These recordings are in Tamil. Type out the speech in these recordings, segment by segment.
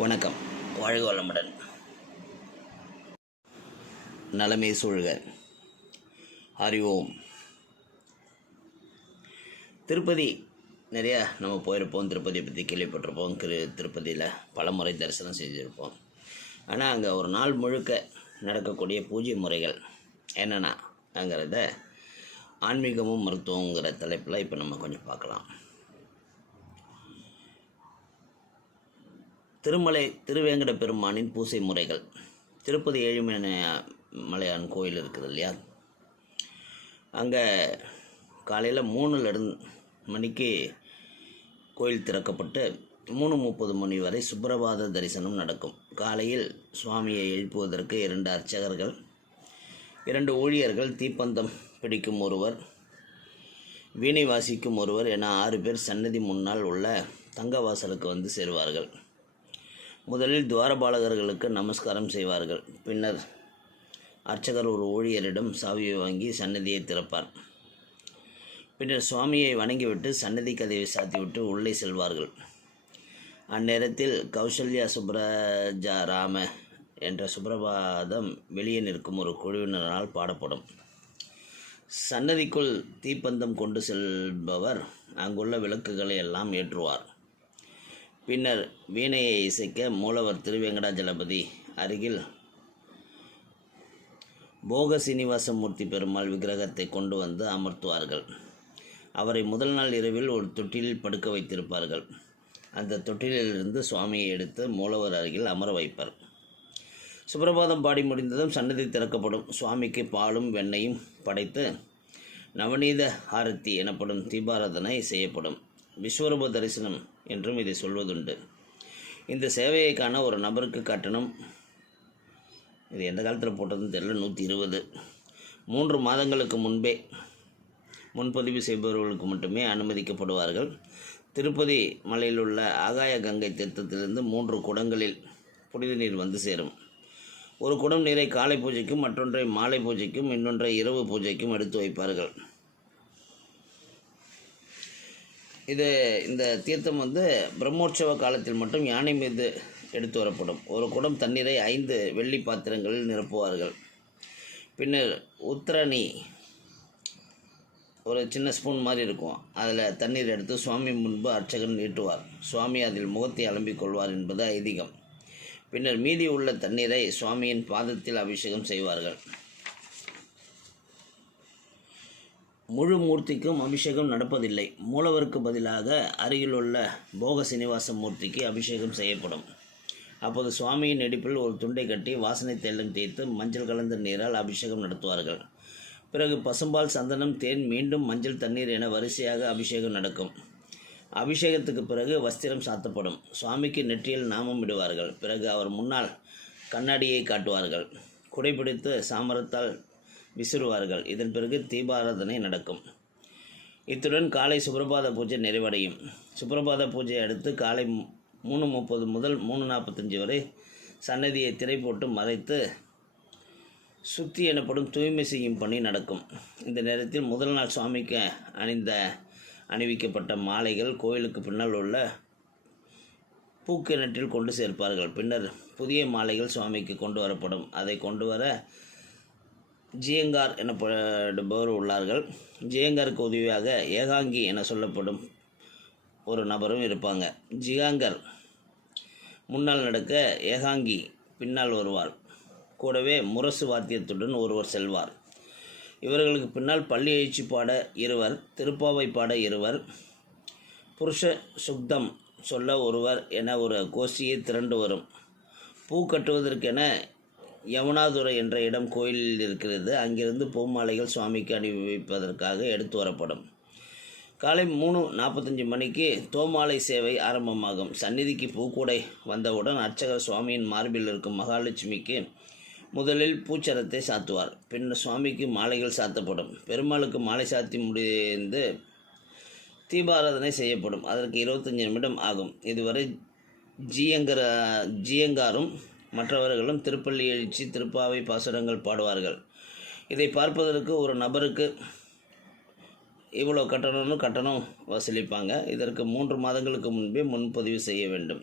வணக்கம். வாழ்க வளமுடன். நலமே சூழ்க. அறிவோம். திருப்பதி நிறையா நம்ம போயிருப்போம். திருப்பதியை பற்றி கேள்விப்பட்டிருப்போம். திரு திருப்பதியில் பல முறை தரிசனம் செஞ்சுருப்போம். ஆனால் அங்கே ஒரு நாள் முழுக்க நடக்கக்கூடிய பூஜை முறைகள் என்னென்னாங்கிறத ஆன்மீகமும் மருத்துவங்கிற தலைப்பில் இப்போ நம்ம கொஞ்சம் பார்க்கலாம். திருமலை திருவேங்கட பெருமானின் பூசை முறைகள். திருப்பதி ஏழுமலை மலையான் கோயில் இருக்குது இல்லையா? அங்கே காலையில் மூணுலேருந்து மணிக்கு கோயில் திறக்கப்பட்டு மூணு முப்பது மணி வரை சுப்பிரபாத தரிசனம் நடக்கும். காலையில் சுவாமியை எழுப்புவதற்கு இரண்டு அர்ச்சகர்கள் இரண்டு ஊழியர்கள் தீப்பந்தம் பிடிக்கும் ஒருவர் வீணை வாசிக்கும் ஒருவர் என ஆறு பேர் சன்னதி முன்னால் உள்ள தங்கவாசலுக்கு வந்து சேருவார்கள். முதலில் துவாரபாலகர்களுக்கு நமஸ்காரம் செய்வார்கள். பின்னர் அர்ச்சகர் ஒரு ஊழியரிடம் சாவியை வாங்கி சன்னதியை திறப்பார். பின்னர் சுவாமியை வணங்கிவிட்டு சன்னதி கதவை சாத்திவிட்டு உள்ளே செல்வார்கள். அந்நேரத்தில் கௌசல்யா சுப்ரஜா ராம என்ற சுப்ரபாதம் வெளியே நிற்கும் ஒரு குழுவினரால் பாடப்படும். சன்னதிக்குள் தீப்பந்தம் கொண்டு செல்பவர் அங்குள்ள விளக்குகளை எல்லாம் ஏற்றுவார். பின்னர் வீணையை இசைக்க மூலவர் திருவேங்கடாஜலபதி அருகில் போக சீனிவாசமூர்த்தி பெருமாள் விக்கிரகத்தை கொண்டு வந்து அமர்த்துவார்கள். அவரை முதல் நாள் இரவில் ஒரு தொட்டிலில் படுக்க வைத்திருப்பார்கள். அந்த தொட்டிலிலிருந்து சுவாமியை எடுத்து மூலவர் அருகில் அமர வைப்பார். சுப்பிரபாதம் பாடி முடிந்ததும் சன்னதி திறக்கப்படும். சுவாமிக்கு பாலும் வெண்ணையும் படைத்து நவநீத ஆரத்தி எனப்படும் தீபாராதனை செய்யப்படும். விஸ்வரூப தரிசனம் என்றும் இதை சொல்வதுண்டு. இந்த சேவையைக்கான ஒரு நபருக்கு கட்டணம் இது எந்த காலத்தில் போட்டதுன்னு தெரியல நூற்றி இருபது. மூன்று மாதங்களுக்கு முன்பே முன்பதிவு செய்பவர்களுக்கு மட்டுமே அனுமதிக்கப்படுவார்கள். திருப்பதி மலையில் உள்ள ஆகாய கங்கை தீர்த்தத்திலிருந்து மூன்று குடங்களில் புனித நீர் வந்து சேரும். ஒரு குடம் நீரை காலை பூஜைக்கும் மற்றொன்றை மாலை பூஜைக்கும் இன்னொன்றை இரவு பூஜைக்கும் எடுத்து வைப்பார்கள். இது இந்த தீர்த்தம் வந்து பிரம்மோற்சவ காலத்தில் மட்டும் யானை மீது எடுத்து வரப்படும். ஒரு குடம் தண்ணீரை ஐந்து வெள்ளி பாத்திரங்களில் நிரப்புவார்கள். பின்னர் உத்திரணி ஒரு சின்ன ஸ்பூன் மாதிரி இருக்கும். அதில் தண்ணீர் எடுத்து சுவாமி முன்பு அர்ச்சகன் நீட்டுவார். சுவாமி அதில் முகத்தை அலம்பிக் கொள்வார் என்பது ஐதீகம். பின்னர் மீதி உள்ள தண்ணீரை சுவாமியின் பாதத்தில் அபிஷேகம் செய்வார்கள். முழு மூர்த்திக்கும் அபிஷேகம் நடப்பதில்லை. மூலவருக்கு பதிலாக அருகிலுள்ள போக சீனிவாச மூர்த்திக்கு அபிஷேகம் செய்யப்படும். அப்போது சுவாமியின் இடுப்பில் ஒரு துண்டை கட்டி வாசனை தைலம் தேய்த்து மஞ்சள் கலந்த நீரால் அபிஷேகம் நடத்துவார்கள். பிறகு பசும்பால் சந்தனம் தேன் மீண்டும் மஞ்சள் தண்ணீர் என வரிசையாக அபிஷேகம் நடக்கும். அபிஷேகத்துக்கு பிறகு வஸ்திரம் சாத்தப்படும். சுவாமிக்கு நெற்றியில் நாமம் இடுவார்கள். பிறகு அவர் முன்னால் கண்ணாடியை காட்டுவார்கள். குடைபிடித்து சாமரத்தால் விசிறுவார்கள். இதன் பிறகு தீபாராதனை நடக்கும். இத்துடன் காலை சுப்பிரபாத பூஜை நிறைவடையும். சுப்பிரபாத பூஜையை அடுத்து காலை மு- மூணு முப்பது முதல் மூணு நாற்பத்தஞ்சு வரை சன்னதியை திரை போட்டு மறைத்து சுத்தி எனப்படும் தூய்மை செய்யும் பணி நடக்கும். இந்த நேரத்தில் முதல் நாள் சுவாமிக்கு அணிந்த அணிவிக்கப்பட்ட மாலைகள் கோயிலுக்கு பின்னால் உள்ள பூக்கிணற்றில் கொண்டு சேர்ப்பார்கள். பின்னர் புதிய மாலைகள் சுவாமிக்கு கொண்டு வரப்படும். அதை கொண்டு வர ஜியங்கார் எனப்படுபவர் உள்ளார்கள். ஜியங்காருக்கு உதவியாக ஏகாங்கி என சொல்லப்படும் ஒரு நபரும் இருப்பாங்க. ஜிகாங்கர் முன்னால் நடக்க ஏகாங்கி பின்னால் வருவார். கூடவே முரசு வாத்தியத்துடன் ஒருவர் செல்வார். இவர்களுக்கு பின்னால் பள்ளி எழுச்சி பாட இருவர் திருப்பாவை பாட இருவர் புருஷ சுக்தம் சொல்ல ஒருவர் என ஒரு கோஷ்டியை திரண்டு வரும். பூ கட்டுவதற்கென யமுனாதுரை என்ற இடம் கோயிலில் இருக்கிறது. அங்கிருந்து பூமாலைகள் சுவாமிக்கு அணிவிப்பதற்காக எடுத்து வரப்படும். காலை மூணு நாற்பத்தஞ்சு மணிக்கு தோமாலை சேவை ஆரம்பமாகும். சந்நிதிக்கு பூக்கூடை வந்தவுடன் அர்ச்சகர் சுவாமியின் மார்பில் இருக்கும் மகாலட்சுமிக்கு முதலில் பூச்சரத்தை சாத்துவார். பின்னர் சுவாமிக்கு மாலைகள் சாத்தப்படும். பெருமாளுக்கு மாலை சாத்தி முடிந்து தீபாராதனை செய்யப்படும். அதற்கு இருபத்தஞ்சி நிமிடம் ஆகும். இதுவரை ஜியங்கர ஜியங்காரும் மற்றவர்களும் திருப்பள்ளி எழுச்சி திருப்பாவை பாசுரங்கள் பாடுவார்கள். இதை பார்ப்பதற்கு ஒரு நபருக்கு இவ்வளோ கட்டணம்னு கட்டணம் வசூலிப்பாங்க. இதற்கு மூன்று மாதங்களுக்கு முன்பே முன்பதிவு செய்ய வேண்டும்.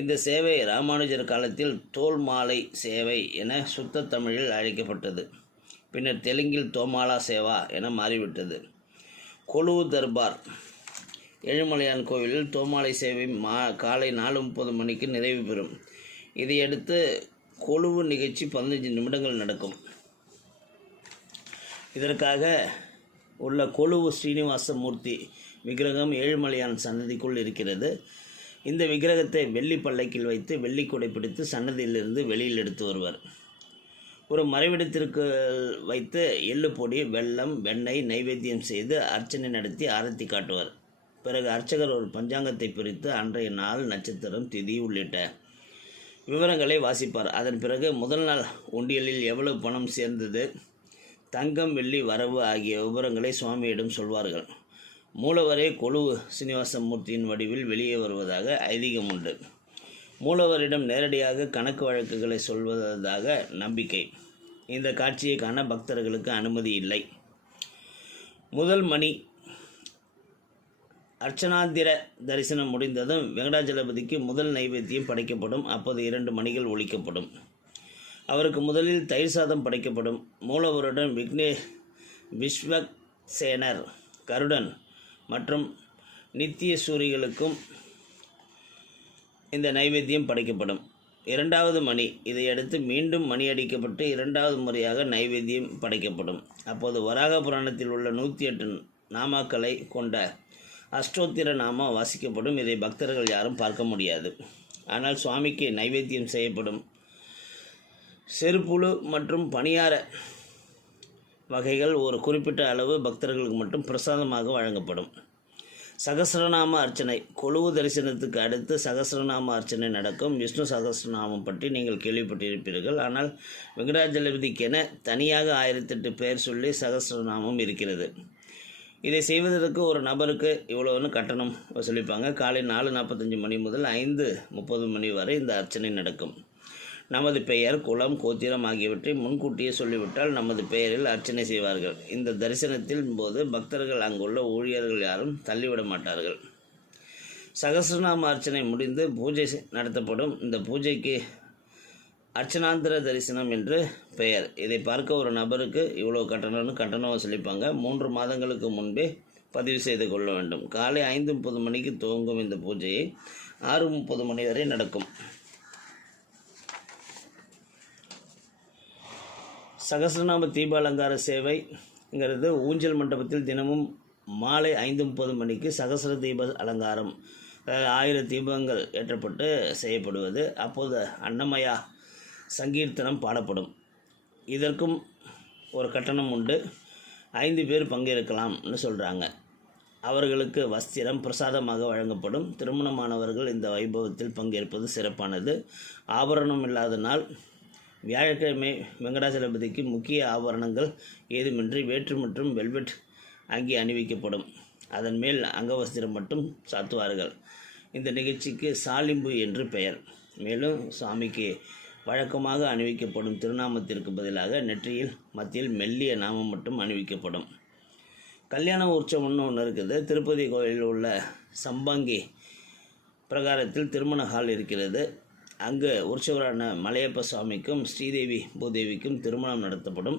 இந்த சேவை ராமானுஜர் காலத்தில் தோல் மாலை சேவை என சுத்த தமிழில் அழைக்கப்பட்டது. பின்னர் தெலுங்கில் தோமாலா சேவா என மாறிவிட்டது. கொலுவு தர்பார் ஏழுமலையான் கோவிலில் தோமாலை சேவை மா காலை நாலு முப்பது மணிக்கு நிறைவு பெறும். இதையடுத்து கொழுவு நிகழ்ச்சி பதினஞ்சு நிமிடங்கள் நடக்கும். இதற்காக உள்ள கொழுவு ஸ்ரீனிவாச மூர்த்தி விக்கிரகம் ஏழுமலையான் சன்னதிக்குள் இருக்கிறது. இந்த விக்கிரகத்தை வெள்ளி பல்லக்கில் வைத்து வெள்ளி கொடை பிடித்து சன்னதியிலிருந்து வெளியில் எடுத்து வருவர். ஒரு மறைவிடத்திற்கு வைத்து எள்ளு பொடி வெள்ளம் வெண்ணெய் நைவேத்தியம் செய்து அர்ச்சனை நடத்தி ஆரத்தி காட்டுவார். பிறகு அர்ச்சகர் ஒரு பஞ்சாங்கத்தை பிரித்து அன்றைய நாள் நட்சத்திரம் திதி உள்ளிட்ட விவரங்களை வாசிப்பார். அதன் பிறகு முதல் நாள் உண்டியலில் எவ்வளவு பணம் சேர்ந்தது? தங்கம் வெள்ளி வரவு ஆகிய விவரங்களை சுவாமியிடம் சொல்வார்கள். மூலவரே கொழு சீனிவாசமூர்த்தியின் வடிவில் வெளியே வருவதாக ஐதீகம் உண்டு. மூலவரிடம் நேரடியாக கணக்கு வழக்குகளை சொல்வதாக நம்பிக்கை. இந்த காட்சியை காண பக்தர்களுக்கு அனுமதி இல்லை. முதல் மணி அர்ச்சனாந்திர தரிசனம் முடிந்ததும் வெங்கடாஜலபதிக்கு முதல் நைவேத்தியம் படைக்கப்படும். அப்போது இரண்டு மணிகள் ஒழிக்கப்படும். அவருக்கு முதலில் தயிர் சாதம் படைக்கப்படும். மூலவருடன் விக்னே விஸ்வக்சேனர் கருடன் மற்றும் நித்திய சூரிகளுக்கும் இந்த நைவேத்தியம் படைக்கப்படும். இரண்டாவது மணி. இதையடுத்து மீண்டும் மணி அடிக்கப்பட்டு இரண்டாவது முறையாக நைவேத்தியம் படைக்கப்படும். அப்போது வராக புராணத்தில் உள்ள நூற்றி எட்டு நாமாக்களை கொண்ட அஷ்டோத்திர நாமம் வாசிக்கப்படும். இதை பக்தர்கள் யாரும் பார்க்க முடியாது. ஆனால் சுவாமிக்கு நைவேத்தியம் செய்யப்படும். செருப்புழு மற்றும் பணியார வகைகள் ஒரு குறிப்பிட்ட அளவு பக்தர்களுக்கு மட்டும் பிரசாதமாக வழங்கப்படும். சகசிரநாம அர்ச்சனை. கொழுவு தரிசனத்துக்கு அடுத்து சகசிரநாம அர்ச்சனை நடக்கும். விஷ்ணு சகசிரநாமம் பற்றி நீங்கள் கேள்விப்பட்டிருப்பீர்கள். ஆனால் வெங்கடாஜலபதிக்கென தனியாக ஆயிரத்தெட்டு பெயர் சொல்லி சகசிரநாமம் இருக்கிறது. இதை செய்வதற்கு ஒரு நபருக்கு இவ்வளோன்னு கட்டணம் வசூலிப்பாங்க. காலை நாலு நாற்பத்தஞ்சு மணி முதல் ஐந்து முப்பது மணி வரை இந்த அர்ச்சனை நடக்கும். நமது பெயர் குலம் கோத்திரம் ஆகியவற்றை முன்கூட்டியே சொல்லிவிட்டால் நமது பெயரில் அர்ச்சனை செய்வார்கள். இந்த தரிசனத்தின் போது பக்தர்கள் அங்குள்ள ஊழியர்கள் யாரும் தள்ளிவிட மாட்டார்கள். சகசிரநாம அர்ச்சனை முடிந்து பூஜை நடத்தப்படும். இந்த பூஜைக்கு அர்ச்சனாந்திர தரிசனம் என்று பெயர். இதை பார்க்க ஒரு நபருக்கு இவ்வளோ கட்டணம்னு கட்டணம் வசூலிப்பாங்க மூன்று மாதங்களுக்கு முன்பே பதிவு செய்து கொள்ள வேண்டும். காலை ஐந்து முப்பது மணிக்கு துவங்கும் இந்த பூஜையை ஆறு முப்பது மணி வரை நடக்கும். சகசிரநாம தீப அலங்கார சேவைங்கிறது ஊஞ்சல் மண்டபத்தில் தினமும் மாலை ஐந்து முப்பது மணிக்கு சகசிர தீப அலங்காரம் ஆயிரம் தீபங்கள் ஏற்றப்பட்டு செய்யப்படுவது. அப்போது அன்னமயா சங்கீர்த்தனம் பாடப்படும். இதற்கும் ஒரு கட்டணம் உண்டு. ஐந்து பேர் பங்கேற்கலாம்னு சொல்கிறாங்க அவர்களுக்கு வஸ்திரம் பிரசாதமாக வழங்கப்படும். திருமணமானவர்கள் இந்த வைபவத்தில் பங்கேற்பது சிறப்பானது. ஆபரணம் இல்லாத நாள். வியாழக்கிழமை வெங்கடாசலபதிக்கு முக்கிய ஆபரணங்கள் ஏதுமின்றி வேற்று மற்றும் வெல்வெட் அங்கே அணிவிக்கப்படும். அதன் மேல் அங்கவஸ்திரம் மட்டும் சாத்துவார்கள். இந்த நிகழ்ச்சிக்கு சாலிம்பு என்று பெயர். மேலும் சாமிக்கு வழக்கமாக அணிவிக்கப்படும் திருநாமத்திற்கு பதிலாக நெற்றியில் மத்தியில் மெல்லிய நாமம் மட்டும் அணிவிக்கப்படும். கல்யாண உற்சவம்னு ஒன்று இருக்குது. திருப்பதி கோயிலில் உள்ள சம்பங்கி பிரகாரத்தில் திருமண ஹால் இருக்கிறது. அங்கு உற்சவரான மலையப்ப சுவாமிக்கும் ஸ்ரீதேவி பூதேவிக்கும் திருமணம் நடத்தப்படும்.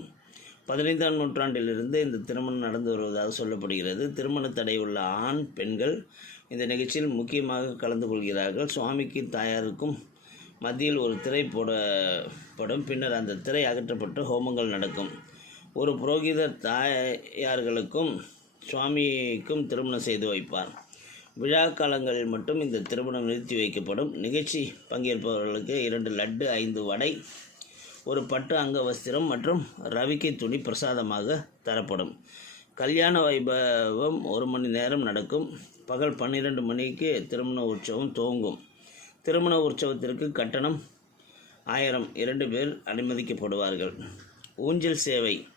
பதினைந்தாம் நூற்றாண்டிலிருந்து இந்த திருமணம் நடந்து வருவதாக சொல்லப்படுகிறது. திருமண தடை உள்ள ஆண் பெண்கள் இந்த நிகழ்ச்சியில் முக்கியமாக கலந்து கொள்கிறார்கள். சுவாமிக்கு தாயாருக்கும் மத்தியில் ஒரு திரை போடப்படும். பின்னர் அந்த திரை அகற்றப்பட்டு ஹோமங்கள் நடக்கும். ஒரு புரோகிதர் தாயார்களுக்கும் சுவாமிக்கும் திருமணம் செய்து வைப்பார். விழா காலங்களில் மட்டும் இந்த திருமணம் நிறுத்தி வைக்கப்படும். நிகழ்ச்சி பங்கேற்பவர்களுக்கு இரண்டு லட்டு ஐந்து வடை ஒரு பட்டு அங்க வஸ்திரம் மற்றும் ரவிக்கை துணி பிரசாதமாக தரப்படும். கல்யாண வைபவம் ஒரு மணி நேரம் நடக்கும். பகல் பன்னிரண்டு மணிக்கு திருமண உற்சவம் துவங்கும். திருமண உற்சவத்திற்கு கட்டணம் ஆயிரம். இரண்டு பேர் அனுமதிக்கப்படுவார்கள். ஊஞ்சல் சேவை.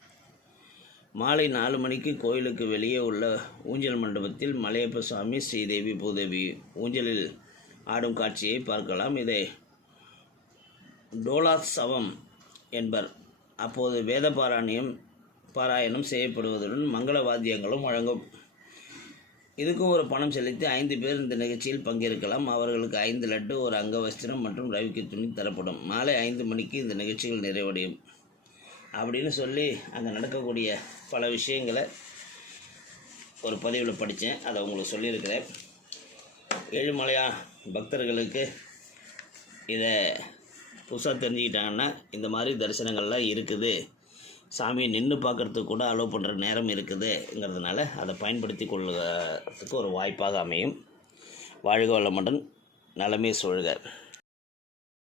மாலை நாலு மணிக்கு கோயிலுக்கு வெளியே உள்ள ஊஞ்சல் மண்டபத்தில் மலையப்ப சுவாமி ஸ்ரீதேவி பூதேவி ஊஞ்சலில் ஆடும் காட்சியை பார்க்கலாம். இதை டோலாத்சவம் என்பர். அப்போது வேத பாராயணம் பாராயணம் செய்யப்படுவதுடன் மங்கள வாத்தியங்களும் வழங்கும். இதுக்கும் ஒரு பணம் செலுத்தி ஐந்து பேர் இந்த நிகழ்ச்சியில் பங்கேற்கலாம். அவர்களுக்கு ஐந்து லட்டு ஒரு அங்கவஸ்திரம் மற்றும் ரவிக்கு துணி தரப்படும். மாலை ஐந்து மணிக்கு இந்த நிகழ்ச்சிகள் நிறைவடையும். அப்படின்னு சொல்லி அங்கே நடக்கக்கூடிய பல விஷயங்களை ஒரு பதிவில் படித்தேன் அதை உங்களுக்கு சொல்லியிருக்கிறேன். ஏழுமலையா பக்தர்களுக்கு இதை புதுசாக தெரிஞ்சுக்கிட்டாங்கன்னா இந்த மாதிரி தரிசனங்கள்லாம் இருக்குது. சாமியை நின்று பார்க்குறதுக்கு கூட அலோவ் பண்ணுற நேரம் இருக்குதுங்கிறதுனால அதை பயன்படுத்தி கொள்ளுறதுக்கு ஒரு வாய்ப்பாக அமையும். வாழ்க வளமுடன். நலமே சொல்க